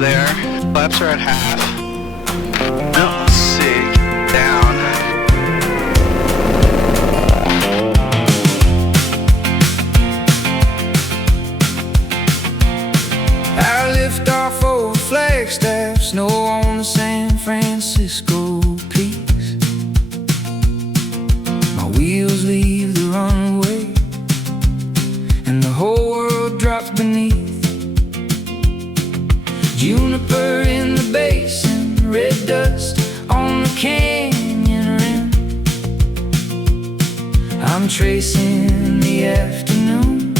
there. Flaps are at half. Now, let's see. Down. I lift off over Flagstaff, snow on the San Francisco peaks. My wheels leave the runway, and the whole world drops beneath. Juniper in the basin, red dust on the canyon rim. I'm tracing the afternoon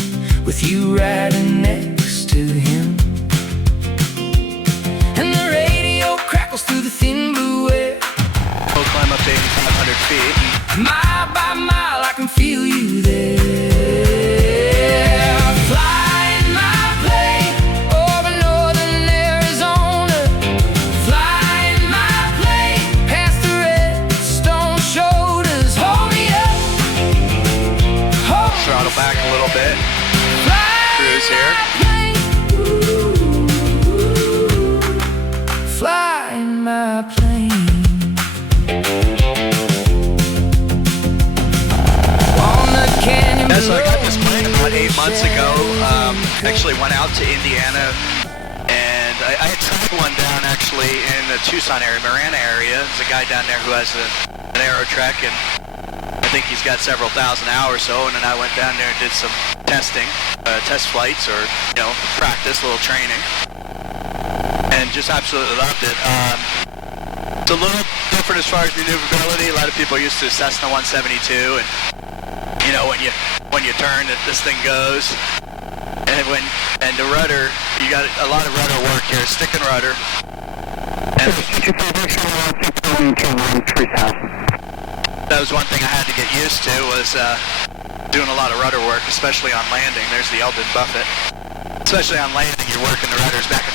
with you riding next to him. And the radio crackles through the thin blue air. We'll climb up to 8,500 feet. Mile by mile I can feel you there. Flying my plane over northern Arizona. Flying my plane past the redstone shoulders. Hold me up, hold me Throttle back a little bit. Cruise here. Flying my plane. Yeah, so I got this plane about 8 months ago. Actually went out to Indiana, and I had tried one down actually in the Tucson area, Marana area. There's a guy down there who has an AeroTrek, and I think he's got several thousand hours. So, and then I went down there and did some testing, test flights, or practice, a little training, and just absolutely loved it. It's a little different as far as maneuverability. A lot of people are used to Cessna 172, and when you turn, this thing goes, and the rudder, you got a lot of rudder work here, stick and rudder. And that was one thing I had to get used to, was doing a lot of rudder work, especially on landing. There's the Elden buffet. Especially on landing, you're working the rudders back and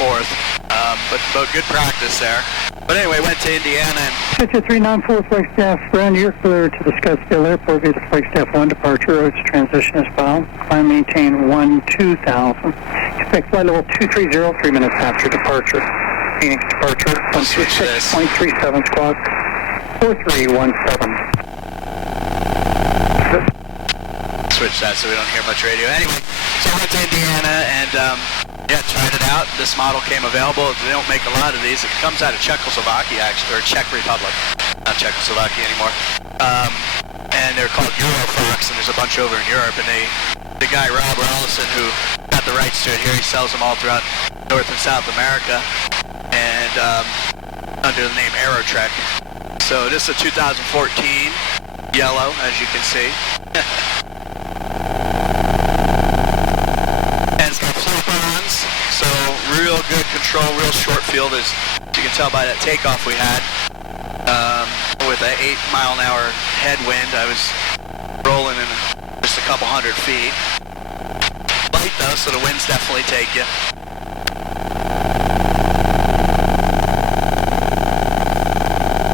forth, but good practice there. But anyway, went to Indiana and... 5394 Flagstaff, ground here clear to the Scottsdale Airport via the Flagstaff 1 departure. Roads transition is bound. Climb maintain 12000. Expect flight level 230, 3 minutes after departure. Phoenix departure 126.37 squawk 4317. Switch that so we don't hear much radio. Anyway, so I went to Indiana and tried it out. This model came available. They don't make a lot of these. It comes out of Czechoslovakia, actually, or Czech Republic, not Czechoslovakia anymore. And they're called Eurofox, and there's a bunch over in Europe. And the guy Rob Rollison, who got the rights to it here, he sells them all throughout North and South America, and under the name AeroTrek. So this is a 2014 yellow, as you can see. So real good control, real short field, as you can tell by that takeoff we had. With an 8-mile-an-hour headwind, I was rolling in just a couple hundred feet. Light though, so the winds definitely take you.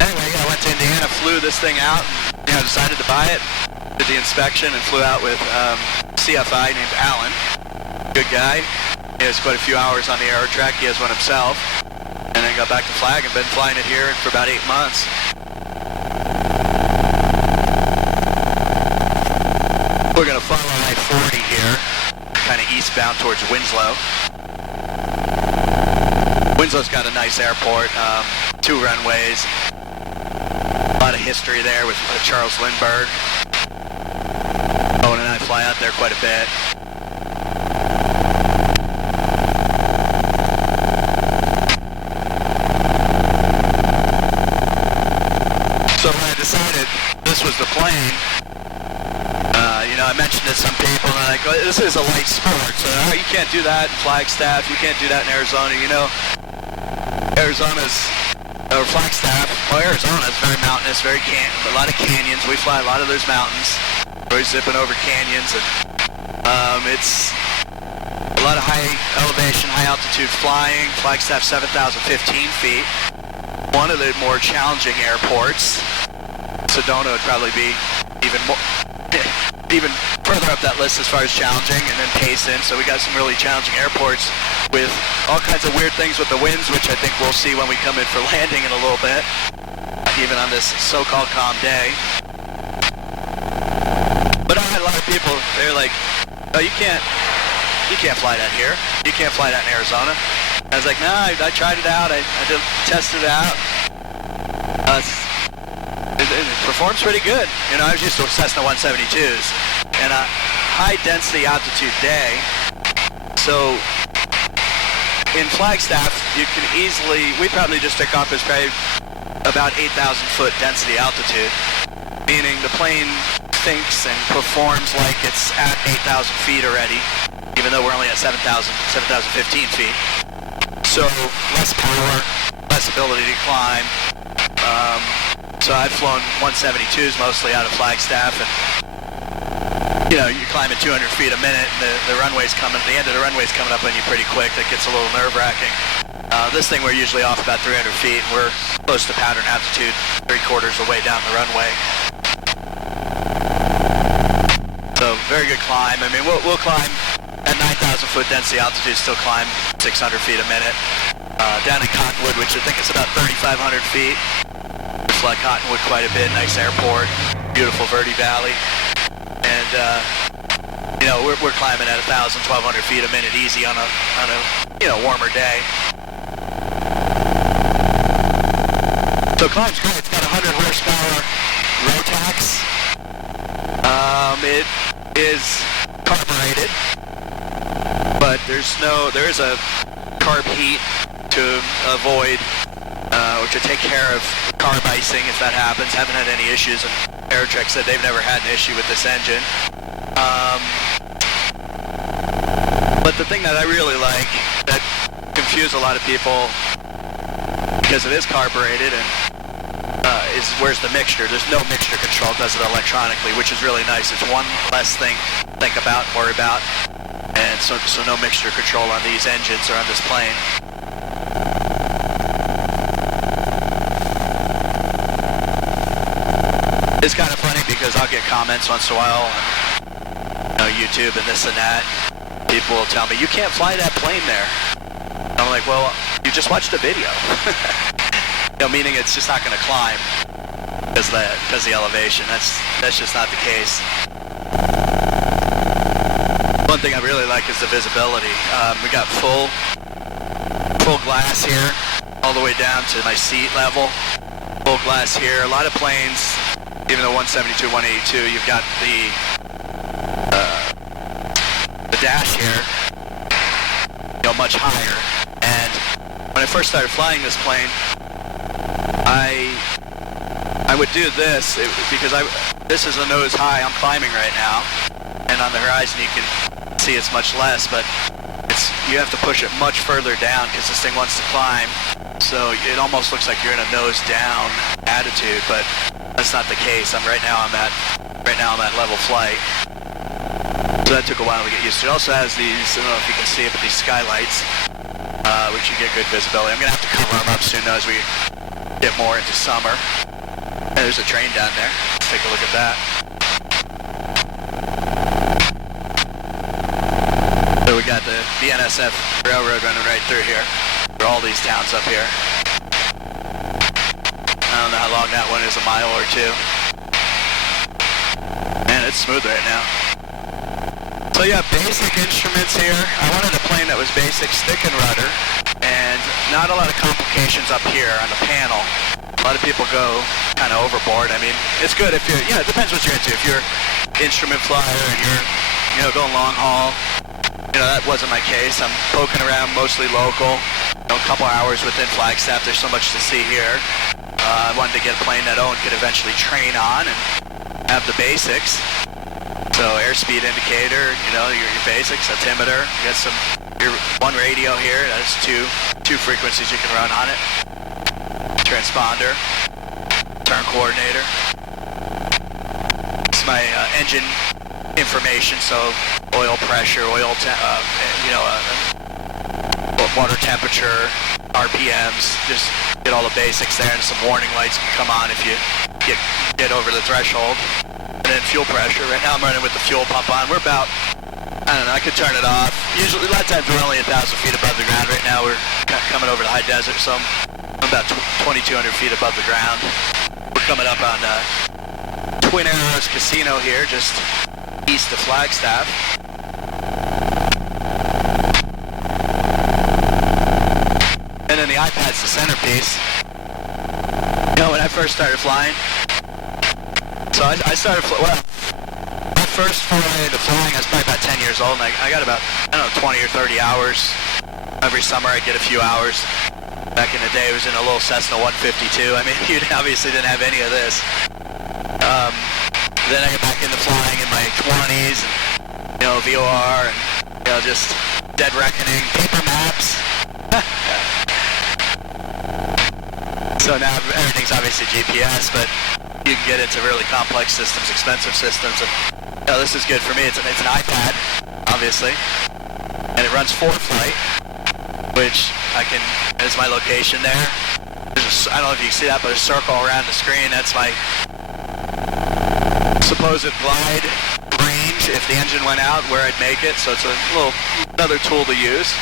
Anyway, I went to Indiana, flew this thing out, and decided to buy it. Did the inspection and flew out with CFI named Alan. Good guy. He has quite a few hours on the AeroTrek. He has one himself. And then got back to Flag and been flying it here for about 8 months. We're going to follow I-40 here, kind of eastbound towards Winslow. Winslow's got a nice airport, 2 runways. A lot of history there with Charles Lindbergh. Owen and I fly out there quite a bit. So when I decided this was the plane, I mentioned to some people, and I go, this is a light sport, so you can't do that in Flagstaff, you can't do that in Arizona. Flagstaff, Arizona's very mountainous, a lot of canyons. We fly a lot of those mountains. We're zipping over canyons, and it's a lot of high elevation, high altitude flying. Flagstaff 7,015 feet. One of the more challenging airports. Sedona would probably be even further up that list as far as challenging, and then Payson. So we got some really challenging airports with all kinds of weird things with the winds, which I think we'll see when we come in for landing in a little bit, even on this so-called calm day. But I had a lot of people, they're like, oh, you can't fly that here. You can't fly that in Arizona. I was like, nah, I tried it out. I tested it out. It performs pretty good. You know, I was used to Cessna 172s and a high density altitude day. So in Flagstaff, you can easily, we probably just took off as probably about 8,000 foot density altitude, meaning the plane thinks and performs like it's at 8,000 feet already, even though we're only at 7,015 feet. So less power, less ability to climb. So I've flown 172s mostly out of Flagstaff, and you know, you're climbing 200 feet a minute, and the runway's coming, the end of the runway's coming up on you pretty quick. That gets a little nerve-wracking. This thing we're usually off about 300 feet, and we're close to pattern altitude, 3/4 the way down the runway. So very good climb. I mean, we'll climb at 9,000 foot density altitude, still climb 600 feet a minute. Down in Cottonwood, which I think is about 3,500 feet. We fly Cottonwood quite a bit. Nice airport, beautiful Verde Valley, and you know, we're climbing at 1,000, 1,200 feet a minute easy on a you know, warmer day. So climb's great. It's got 100 horsepower Rotax. It is carbureted, but there is a carb heat to avoid, or to take care of carb icing if that happens. Haven't had any issues, and AeroTrek said they've never had an issue with this engine. But the thing that I really like that confuse a lot of people, because it is carbureted, and is where's the mixture? There's no mixture control. It does it electronically, which is really nice. It's one less thing to think about and worry about, and so no mixture control on these engines or on this plane. It's kind of funny because I'll get comments once in a while on YouTube and this and that. People will tell me, you can't fly that plane there. And I'm like, well, you just watched the video. You know, meaning it's just not going to climb because the elevation. That's just not the case. One thing I really like is the visibility. We got full glass here, all the way down to my seat level. Full glass here. A lot of planes, even though 172, 182, you've got the dash here, you know, much higher. And when I first started flying this plane, I would do this because this is a nose high I'm climbing right now, and on the horizon you can see it's much less, but you have to push it much further down because this thing wants to climb. So it almost looks like you're in a nose down attitude, but that's not the case. Right now I'm at level flight. So that took a while to get used to. It also has these, I don't know if you can see it, but these skylights, which you get good visibility. I'm gonna have to cover them up soon as we get more into summer. And there's a train down there. Let's take a look at that. So we got the BNSF railroad running right through here. There are all these towns up here. I don't know how long that one is, a mile or two. Man, it's smooth right now. So yeah, basic instruments here. I wanted a plane that was basic stick and rudder, and not a lot of complications up here on the panel. A lot of people go kind of overboard. I mean, it's good if you're, it depends what you're into. If you're instrument flyer and you're, going long haul, that wasn't my case. I'm poking around mostly local, a couple hours within Flagstaff. There's so much to see here. I wanted to get a plane that Owen could eventually train on and have the basics. So airspeed indicator, your basics, altimeter. You got your one radio here. That's two frequencies you can run on it. Transponder, turn coordinator. It's my engine information, so oil pressure, water temperature, RPMs. Just get all the basics there, and some warning lights can come on if you get over the threshold. and then fuel pressure. Right now I'm running with the fuel pump on. We're about, I don't know, I could turn it off. Usually, a lot of times we're only 1,000 feet above the ground. Right now we're coming over the high desert, so I'm about 2,200 feet above the ground. We're coming up on Twin Arrows Casino here, just east of Flagstaff. And then the iPad's the centerpiece. You know, when I first started flying, so I started, well, my first foray into flying, I was probably about 10 years old, and I got about, I don't know, 20 or 30 hours. Every summer I'd get a few hours. Back in the day, it was in a little Cessna 152. I mean, you obviously didn't have any of this. Then I got back into flying in my 20s, and, you know, VOR, and, you know, just dead reckoning, paper maps. So now everything's obviously GPS, but you can get into really complex systems, expensive systems, and you know, this is good for me. It's an iPad, obviously, and it runs ForeFlight, which I can, is my location there. I don't know if you can see that, but a circle around the screen, that's my supposed glide range if the engine went out, where I'd make it, so it's another tool to use.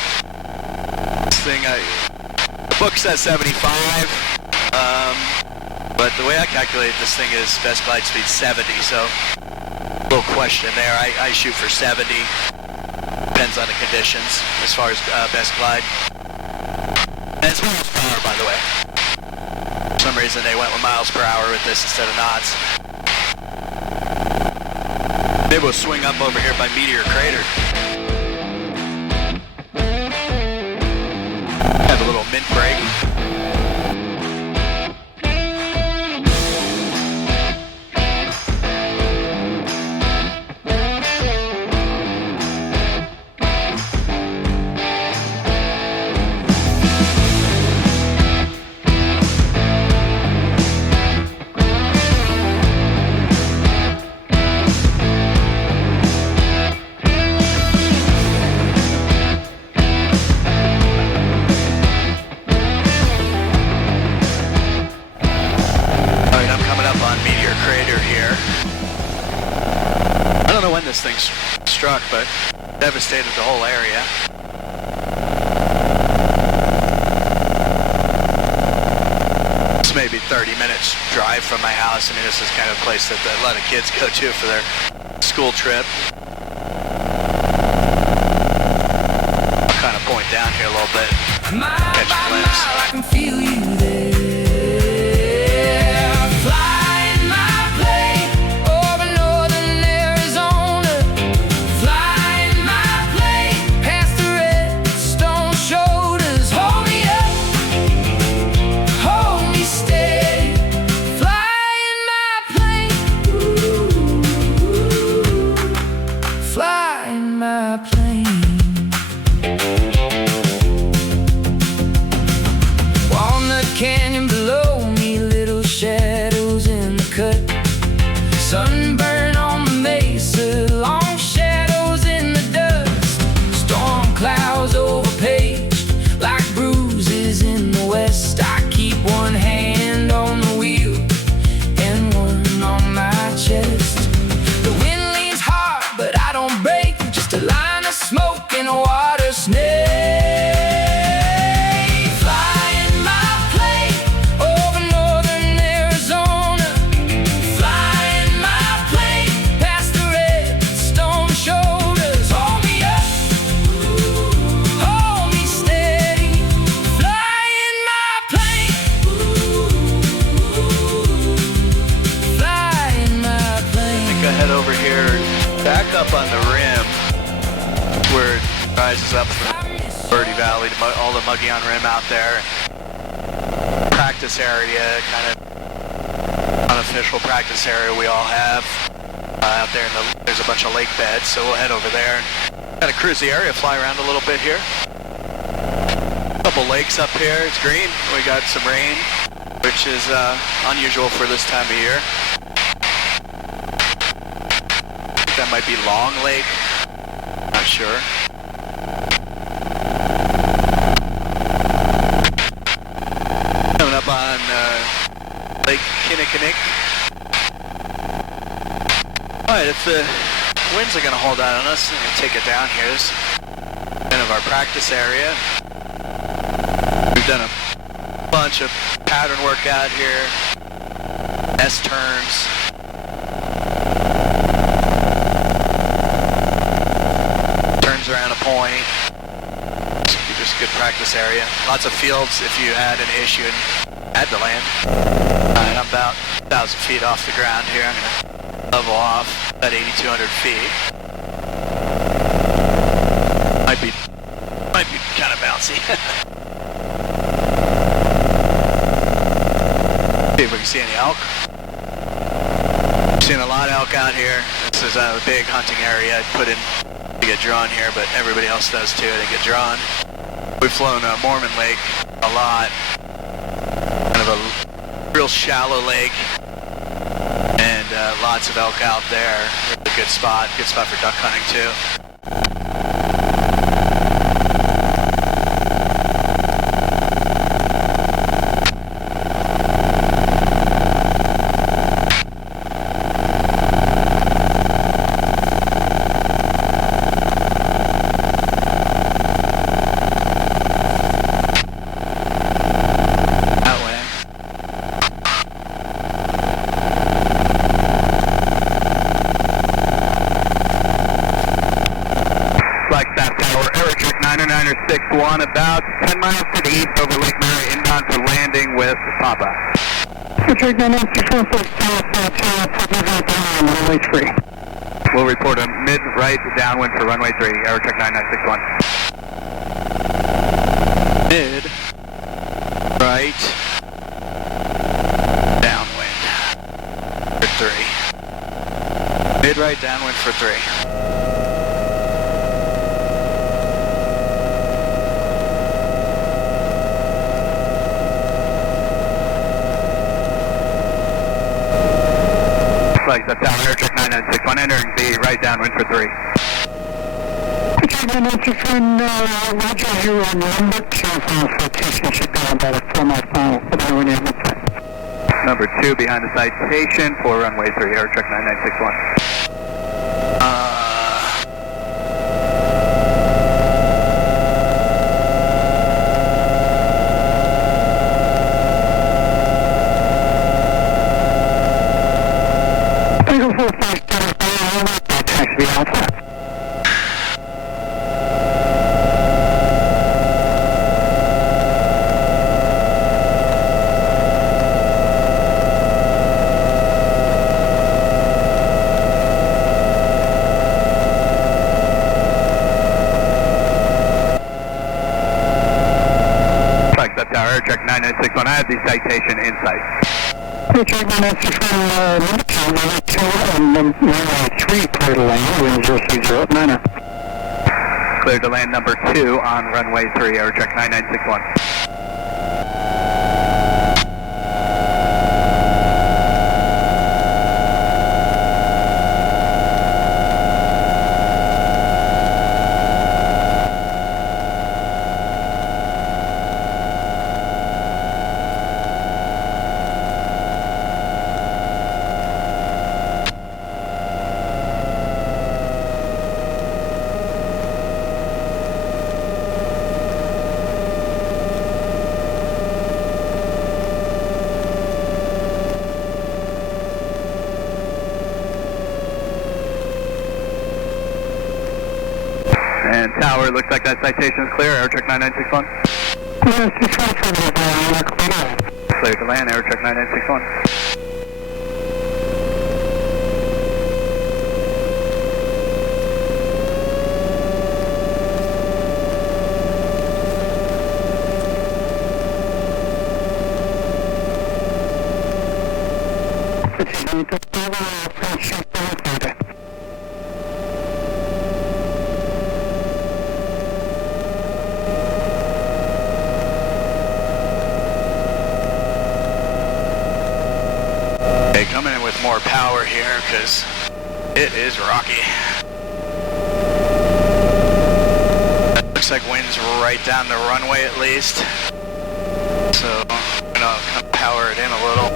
This thing, the book says 75, but the way I calculate this thing is best glide speed 70, so a little question there. I shoot for 70, depends on the conditions as far as best glide. And it's miles per hour, by the way. For some reason they went with miles per hour with this instead of knots. Maybe we'll swing up over here by Meteor Crater. Have a little mint break. This thing struck, but devastated the whole area. It's maybe 30 minutes drive from my house. I mean, this is kind of a place that a lot of kids go to for their school trip. I'll kind of point down here a little bit, catch a glimpse. I can feel you there. Flying my plane over northern Arizona. Flying my plane past the redstone shoulders. Hold me up, hold me steady. Flying my plane, flying my plane. Canyon below me, little shadows in the cut. Sunburn on the mesa, long shadows in the dust. Storm clouds overpaced like bruises in the west. I keep one hand on the wheel and one on my chest. The wind leans hard, but I don't break. Just a line of smoke and a water snake. Back up on the rim where it rises up from Birdie Valley to all the Muggy on rim out there. Practice area, kind of unofficial practice area we all have out there. There's a bunch of lake beds, so we'll head over there. Kind of cruise the area, fly around a little bit here. A couple lakes up here. It's green. We got some rain, which is unusual for this time of year. That might be Long Lake, not sure. Coming up on Lake Kinnikinick Alright, if the winds are going to hold out on us, I'm going to take it down here. This is kind of our practice area. We've done a bunch of pattern work out here, S-turns. Turns around a point. Just a good practice area. Lots of fields if you had an issue and had to land. Alright, I'm about 1,000 feet off the ground here. I'm going to level off at 8,200 feet. Might be kind of bouncy. See if we can see any elk. Seen a lot of elk out here. This is a big hunting area. I put in to get drawn here, but everybody else does too. They get drawn. We've flown Mormon Lake a lot. Kind of a real shallow lake. And lots of elk out there. Really good spot for duck hunting too. Flagstaff Tower, AeroTrek 90961, about 10 miles to the east over Lake Mary, inbound for landing with Papa. AeroTrek 90961, Flagstaff Tower, runway 3. We'll report a mid-right downwind for runway 3, AeroTrek 9961. Mid-right downwind for 3. Mid-right downwind for 3. Flagstaff Tower, AeroTrek 9961, entering the right downwind for 3. AeroTrek 90961, roger, you on number 2 final citation should be on about a 4-mile final for the runway inside. Number 2 behind the citation for runway 3, AeroTrek 9961. Taxi Alpha. Flagstaff Tower, AeroTrek 9961, I have the citation in sight. AeroTrek 99961, number 2 and runway 3, clear to land, wind 030 at Manor. Clear to land number 2 on runway 3, AeroTrek 9961. And Tower, looks like that citation is clear, AeroTrek 9961. Clear to land, AeroTrek 9961. Okay, coming in with more power here because it is rocky. Looks like wind's right down the runway at least. So I'm gonna kind of power it in a little.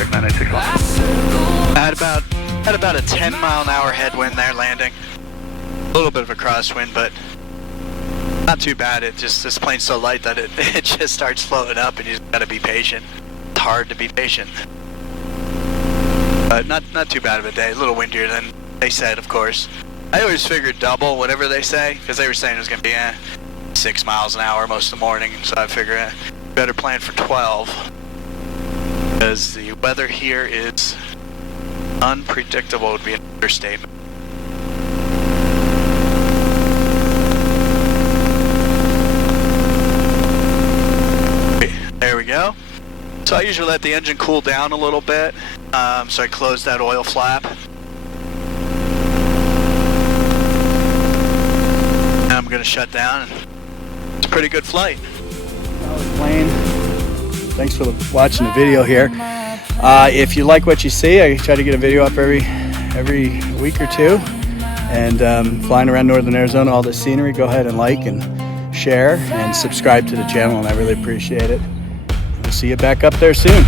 AeroTrek 9961. Had about a 10-mile-an-hour headwind there landing. A little bit of a crosswind, but not too bad. This plane's so light that it just starts floating up, and you just gotta be patient. It's hard to be patient. But not too bad of a day. A little windier than they said, of course. I always figured double, whatever they say, because they were saying it was gonna be 6 miles an hour most of the morning, so I figure better plan for 12. Because the weather here is unpredictable, would be an understatement. There we go. So I usually let the engine cool down a little bit, so I close that oil flap. Now I'm going to shut down, and it's a pretty good flight. Plane. Thanks for watching the video here. If you like what you see, I try to get a video up every week or two. And flying around northern Arizona, all the scenery, go ahead and like and share and subscribe to the channel, and I really appreciate it. We'll see you back up there soon.